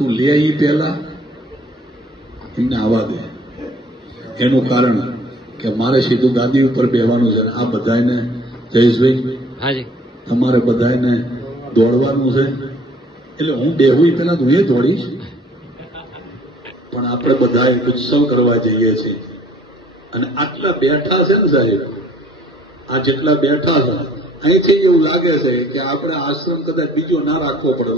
તું લે એ પહેલા એમને આવવા દે. એનું કારણ કે મારે સીધું ગાદી ઉપર બેવાનું છે આ બધાને જયેશભાઈ તમારે બધાને દોડવાનું છે. એટલે હું બેહું પેલા હું એ દોડીશ. પણ આપણે બધા ઉત્સવ કરવા જઈએ છીએ. અને આટલા બેઠા છે ને સાહેબ આ જેટલા બેઠા છે અહીંથી એવું લાગે છે કે આપણે આશ્રમ કદાચ બીજો ના રાખવો પડે?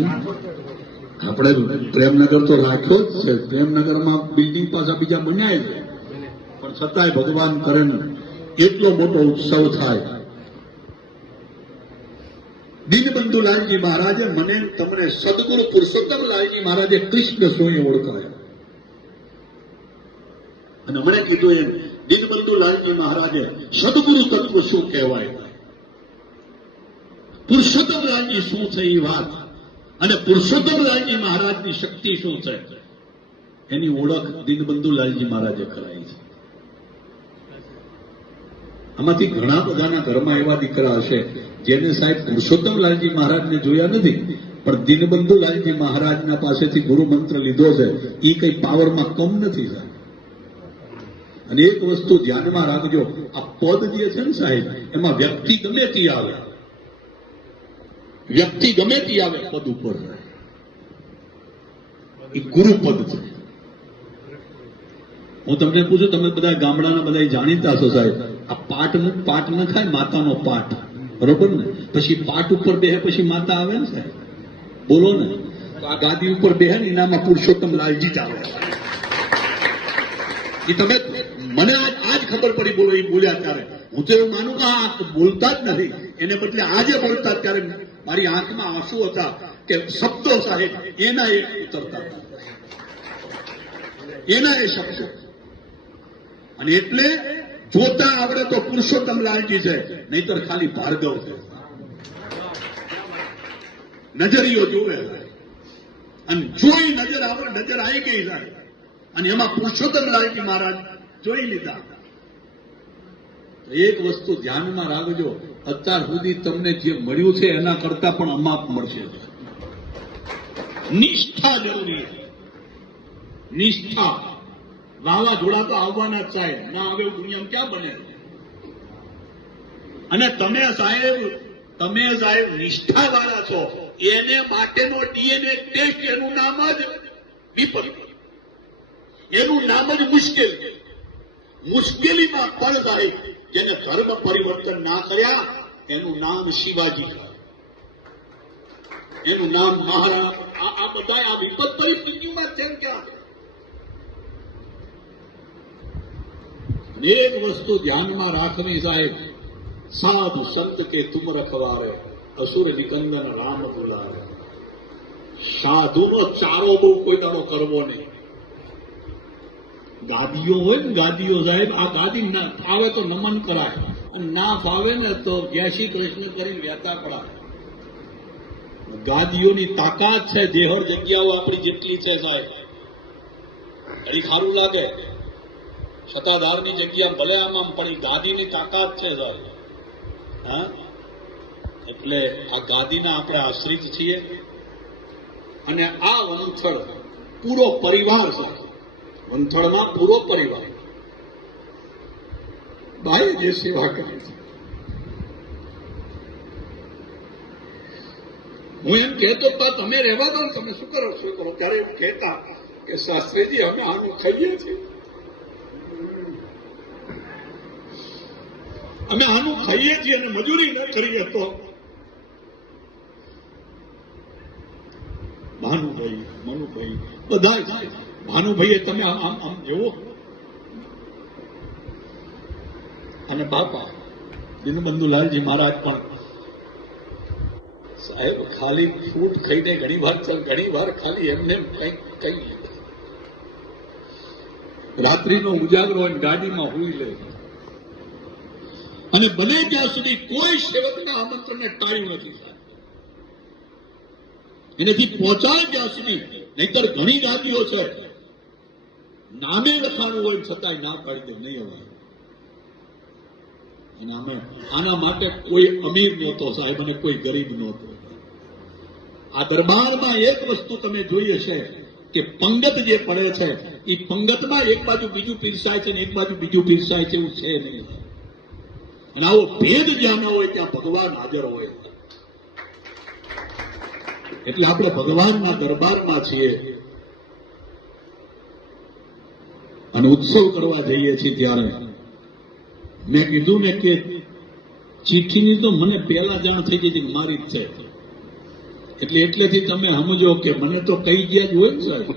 આપણે પ્રેમનગર તો રાખ્યો જ છે. પ્રેમનગરમાં બિલ્ડિંગ પાછા બીજા બન્યા છે. પણ છતાંય ભગવાન કરે એટલો મોટો ઉત્સવ થાય. દીનબંધુ લાલજી મહારાજે મને તમને સદગુરુ પુરુષોત્તમ લાલજી મહારાજે કૃષ્ણ સોય ઓળખાય. અને મને કીધું એમ, દીનબંધુ લાલજી મહારાજે સદગુરુ તત્વ શું કહેવાય? પુરુષોત્તમ લાલજી શું છે એ વાત? અને પુરુષોત્તમ મહારાજની શક્તિ શું છે? એની ઓળખ દિનબંધુ મહારાજે કરાવી છે. આમાંથી ઘણા બધાના ઘરમાં એવા દીકરા હશે જેને સાહેબ પુરુષોત્તમ લાલજી મહારાજને જોયા નથી, પણ દીનબંધુ લાલજી મહારાજના પાસેથી ગુરુ મંત્ર લીધો છે. એ કઈ પાવરમાં કમ નથી, સાહેબ. અને એક વસ્તુ ધ્યાનમાં રાખજો, આ પદ જે છે ને સાહેબ, એમાં વ્યક્તિ ગમે તે આવે. વ્યક્તિ ગમે તે આવે, પદ ઉપર એ ગુરુપદ છે. હું તમને પૂછું, તમે બધા ગામડાના બધા જાણીતા છો સાહેબ. આ પાટ પાટ ન ખાય, માતાનો પાઠ બરોબર ને? પછી પાટ ઉપર બેહે, પછી માતા આવે ને સાહેબ? બોલો ને. આ ગાદી ઉપર બેહે ને, એનામાં પુરુષોત્તમ લાલજી આવે એ તમે મને આજ આજ ખબર પડી બોલો એ બોલ્યા ત્યારે. હું તો એવું માનું કે આ બોલતા જ નથી. એને બદલે આજે બોલતા ત્યારે મારી આંખમાં આંસુ હતા કે શબ્દો સાહેબ, એના એ ઉતરતા એના એ શબ્દો. અને એટલે જોતા આવડે તો પુરુષોત્તમ લાલજી છે, નહીતર ખાલી ભાર્ગવ છે. નજરીઓ જોવે અને જોઈ નજર આવે નજર આવી ગઈ જાય અને એમાં પુરુષોત્તમ લાલજી મહારાજ જોઈ લીધા. એક વસ્તુ ધ્યાનમાં રાખજો, અત્યાર સુધી તમને જે મળ્યું છે એના કરતા પણ અમાપ મળશે. નિષ્ઠા જરૂરી નિષ્ઠા. વાવાઝોડા તો આવવાના જ સાહેબ. ના આવે દુનિયામાં ક્યાં બને? અને તમે સાહેબ તમે સાહેબ નિષ્ઠા વાળા છો. એને માટેનો ડીએનએ ટેસ્ટ એનું નામ જ વિપરીત એનું નામ જ મુશ્કેલ. મુશ્કેલીમાં પણ સાહેબ જેને ધર્મ પરિવર્તન ના કર્યા, એનું નામ શિવાજી એનું નામ મહારાજ આ આ બધા આ વિપત પરિસ્થિતિમાં તેમ ક્યાં એક વસ્તુ ધ્યાનમાં રાખવી સાહેબ. સાધુ સંત કે તુમ રખવારે, અસુર નિકંદન રામ દુલારે સાધુનો ચારો બહુ કોઈ દાડો કરવો નહીં. ગાદીઓ હોય ને ગાદીઓ સાહેબ, આ ગાદી ના ફાવે તો નમન કરાય. અને ના ફાવે ને તો જય શ્રી કૃષ્ણ કરીને વહેતા પડાય ગાદીઓની તાકાત છે દેહર જગ્યાઓ આપણી જેટલી છે સાહેબ. ઘડી ખારું લાગે. સત્તાધારની જગ્યા ભલે આમાં પણ એ ગાદીની તાકાત છે સાહેબ. હા? એટલે આ ગાદીના આપણે આશ્રિત છીએ. અને આ વંથળ પૂરો પરિવાર છે વંથળમાં પૂરો પરિવાર. ભાઈ જે સેવા કરી હું એમ કહેતો હતા તમે રહેવા દો તમે શું કરો? શું કરો? ત્યારે એમ કહેતા કે, શાસ્ત્રીજી, અમે આનું ખાઈએ છીએ. અમે આનું ખાઈએ છીએ અને મજૂરી ન કરીએ તો? ભાનુભાઈ મનુભાઈ બધા જ ભાનુભાઈએ તમે આમ આમ એવો અને બાપા દિનબંધુલાલજી મહારાજ પણ સાહેબ, ખાલી ફૂટ ખાઈને ઘણી વાર ઘણી વાર ખાલી એમને કંઈક કઈ રાત્રિનો ઉજાગરો હોય ગાડીમાં હુઈ લે. અને બને ત્યાં સુધી કોઈ સેવકના આમંત્રણને ટાળ્યું નથી. એનેથી પહોંચાય ત્યાં સુધી. નહીતર ઘણી ગાદીઓ છે. નામે લખાણું હોય છતાંય ના પાડી દે નહીં હવે અને આના માટે કોઈ અમીર નહોતો સાહેબ અને કોઈ ગરીબ નહોતો. આ દરબારમાં એક વસ્તુ તમે જોઈ હશે કે પંગત જે પડે છે એ પંગતમાં એક બાજુ બીજું પીરસાય છે ને એક બાજુ બીજું પીરસાય છે એવું છે નહીં. અને આવો ભેદ જ્યાં હોય ત્યાં ભગવાન હાજર હોય. એટલે આપણે ભગવાનના દરબારમાં છીએ. અને ઉત્સવ કરવા જઈએ છીએ ત્યારે. મેં કીધું ને કે ચિઠ્ઠીની તો મને પહેલા જાણ થઈ ગઈ હતી મારી જ છે. એટલે એટલેથી તમે સમજો કે મને તો કહી ગયા જ હોય ને સાહેબ?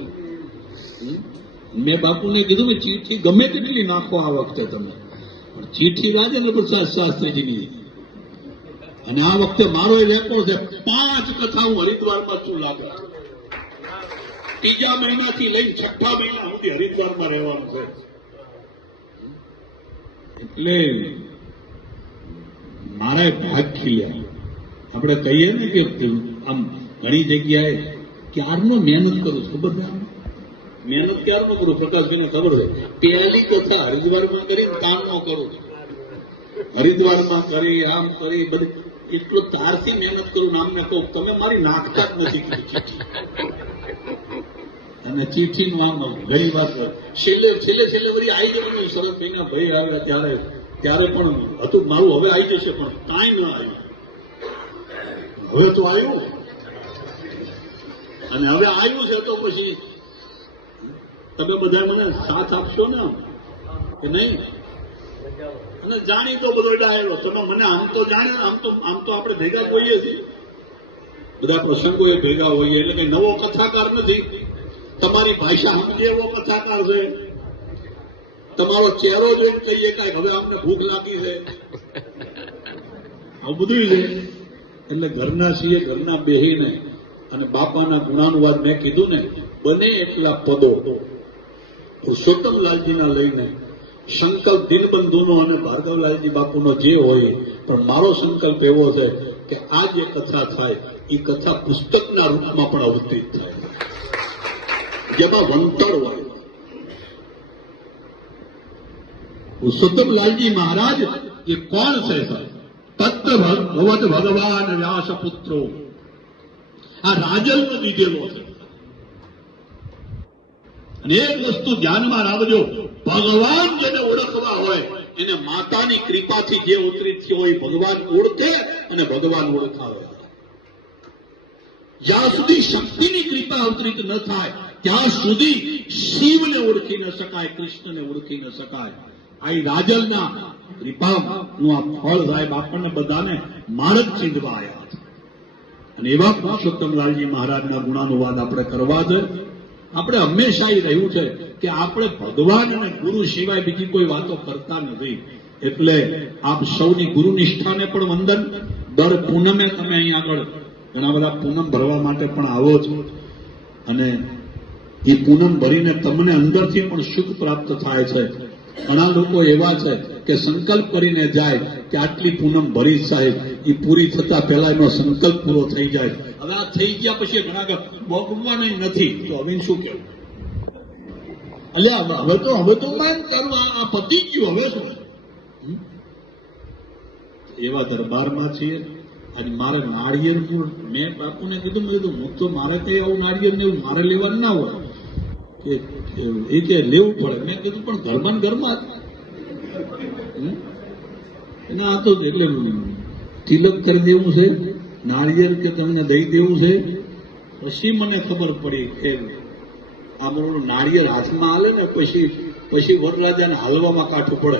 મેં બાપુને કીધું કે ચીઠી ગમે તેટલી નાખો આ વખતે તમે. પણ ચીઠી રાજેન્દ્ર પ્રસાદ શાસ્ત્રીજીની. અને આ વખતે મારો એ રેકોર્ડ છે, પાંચ કથા હું હરિદ્વારમાં છું લાગે? ત્રીજા મહિનાથી લઈને છઠ્ઠા મહિના સુધી હરિદ્વારમાં રહેવાનું છે. એટલે મારા ભાગ ખીલ્યા આપણે કહીએ ને કે આમ ઘણી જગ્યાએ ક્યારનો મહેનત કરું ખબર છે મહેનત ક્યારનો કરું? પ્રકાશજીને ખબર છે. પહેલી કથા હરિદ્વારમાં કરી કામનો કરું હરિદ્વારમાં કરી, આમ કરી, બધી. એટલો તારથી મહેનત કરું, નામને કહું, તમે મારી નાખતા જ નથી અને ચિઠ્ઠીનું આમ ઘણી વાત છેલ્લે છેલ્લે છેલ્લે વળી આવી જવાનું સરસ મહિના ભાઈ આવ્યા ત્યારે ત્યારે પણ હતું મારું હવે આવી જશે, પણ કાંઈ ન આવ્યું. હવે તો આવ્યું. અને હવે આવ્યું છે તો પછી તમે બધા મને સાથ આપશો ને કે નહીં? અને જાણી તો બધો ડાયરો તમે મને આમ તો જાણે આમ તો આમ તો આપણે ભેગા હોઈએ છીએ. બધા પ્રસંગો એ ભેગા હોઈએ, એટલે કે નવો કથાકાર નથી. ભાષા સમજે એવો કથાકાર છે. તમારો ચહેરો જોઈને કહીએ કે હવે આપણે ભૂખ લાગી છે. આવું બધું છે. એટલે ઘરના સિંહે ઘરના બેહીને અને બાપાના ગુણાનુવાદ મેં કીધું ને બને એટલા પદો. પુરુષોત્તમલાલજીના લઈને સંકલ્પ દિનબંધુનો અને ભાર્ગવલાલજી બાપુનો જે હોય પણ મારો સંકલ્પ એવો છે કે આ જે કથા થાય એ કથા પુસ્તકના રૂપમાં પણ અવતરિત થાય. જેમાં વંતર હોય. પુરુષોત્તમલાલજી મહારાજ એ કોણ છે તત્ત ભગવત ભગવાન વ્યાસ પુત્રો. આ રાજલનો દીધેલો છે. અને એક વસ્તુ ધ્યાનમાં રાખજો, ભગવાન જેને ઓળખવા હોય, એને માતાની કૃપાથી જે ઉતરી થયો હોય ભગવાન ઓળખે અને ભગવાન ઓળખાવે. જ્યાં સુધી શક્તિની કૃપા અવતરિત ન થાય ત્યાં સુધી શિવને ઓળખી ન શકાય, કૃષ્ણને ઓળખી ન શકાય. આ રાજલના કૃપાનું આ ફળ સાહેબ આપણને બધાને માર્ગ ચીંધવા આવ્યા અને એવા પુરુષોત્તમલાલજી મહારાજના ગુણાનુવાદ આપણે કરવા છે. આપણે હંમેશા એ રહ્યું છે કે આપણે ભગવાન અને ગુરુ સિવાય બીજી કોઈ વાતો કરતા નથી. એટલે આપ સૌની ગુરુ નિષ્ઠાને પણ વંદન. દર પૂનમે તમે અહીં આગળ ઘણા બધા પૂનમ ભરવા માટે પણ આવો છો. અને એ પૂનમ ભરીને તમને અંદરથી પણ સુખ પ્રાપ્ત થાય છે. ઘણા લોકો એવા છે કે સંકલ્પ કરીને જાય કે આટલી પૂનમ ભરી સાહેબ, એ પૂરી થતા પહેલા એનો સંકલ્પ પૂરો થઈ જાય. હવે આ થઈ ગયા પછી ઘણા કે નથી. તો હવે શું કેવું એટલે હવે તો હવે તો માન કરવા આ પતી ગયું, હવે શું? એવા દરબારમાં છીએ. અને મારે નાળિયેર મેં બાપુને કીધું, મેં કીધું, હું તો મારે કઈ આવું નાળિયેર ને એવું મારે લેવાનું ના હોય. એ કે લેવું પડે. મેં કીધું, પણ ઘરમાં ઘરમાં જ. આ તો એટલે તિલક કરી દેવું છે નાળિયેર કે તમને દઈ દેવું છે. પછી મને ખબર પડી કે આ બરોબર નાળિયેર હાથમાં હાલે ને પછી પછી વરરાજાને હાલવામાં કાઠું પડે.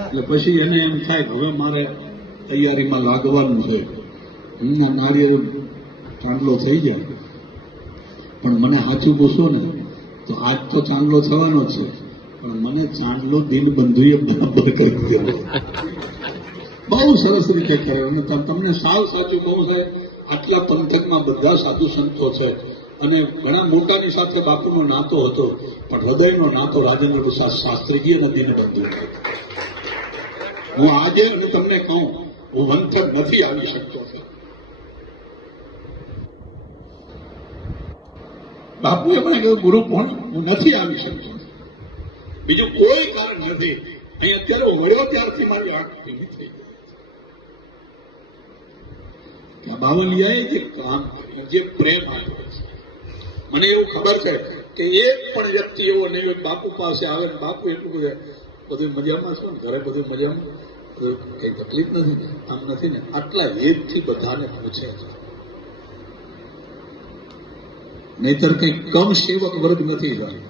એટલે પછી એને એમ થાય હવે મારે તૈયારીમાં લાગવાનું છે. નાળિયેર ચાંદલો થઈ જાય. પણ મને સાચું પૂછો ને, તો આજ તો ચાંદલો થવાનો છે. પણ મને ચાંદલો દિનબંધુએ બરાબર કરી દીધો. બહુ સરસ રીતે કર્યો. તમને સાવ સાચું બહુ સાહેબ, આટલા પંથકમાં બધા સાધુ સંતો છે. અને ઘણા મોટાની સાથે બાપુનો નાતો હતો, પણ હૃદયનો નાતો રાજેન્દ્ર પ્રસાદ શાસ્ત્રીજી અને દિનબંધુ હું આજે અને તમને કહું, હું વંથક નથી આવી શકતો. બાપુએ મને કહ્યું ગુરુ પણ હું નથી આવી શકતો. બીજું કોઈ કારણ નથી. અહીં અત્યારે વળ્યો ત્યારથી મારી આંખ ભીની થઈ ગઈ. બાવલિયાએ જે કામ જે પ્રેમ આવ્યો છે, મને એવું ખબર છે કે એક પણ વ્યક્તિ એવો નહીં બાપુ પાસે આવે ને બાપુ એટલું કહે, બધું મજામાં છો ને? ઘરે બધું મજામાં? કઈ તકલીફ નથી, આમ નથી ને? આટલા હેતથી બધાને પૂછે છે. નહીતર કઈ કમ સેવક વર્ગ નથી ભાઈ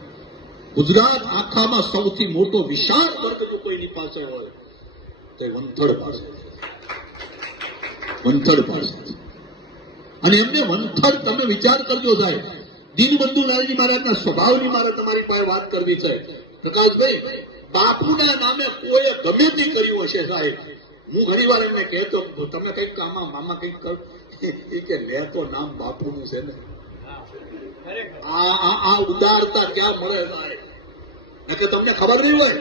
ગુજરાત આખામાં સૌથી મોટો વિશાળ વર્ગ જો કોઈની પાછળ હોય તે વંથળ પાસે વંથળ પાસે અને એમને વંથળ તમે વિચાર કરજો સાહેબ. દીનબંધુ લાલજી મહારાજના સ્વભાવની મારે તમારી પાસે વાત કરવી છે. પ્રકાશભાઈ, બાપુના નામે કોઈએ ગમે તે કર્યું હશે સાહેબ. હું ઘણી વાર એમને કહેતો, તમે કંઈક આમાં મામા કંઈક કર. એ કે, લે તો નામ બાપુનું છે ને. આ ઉદારતા ક્યાં મળે કે તમને ખબર નહીં હોય?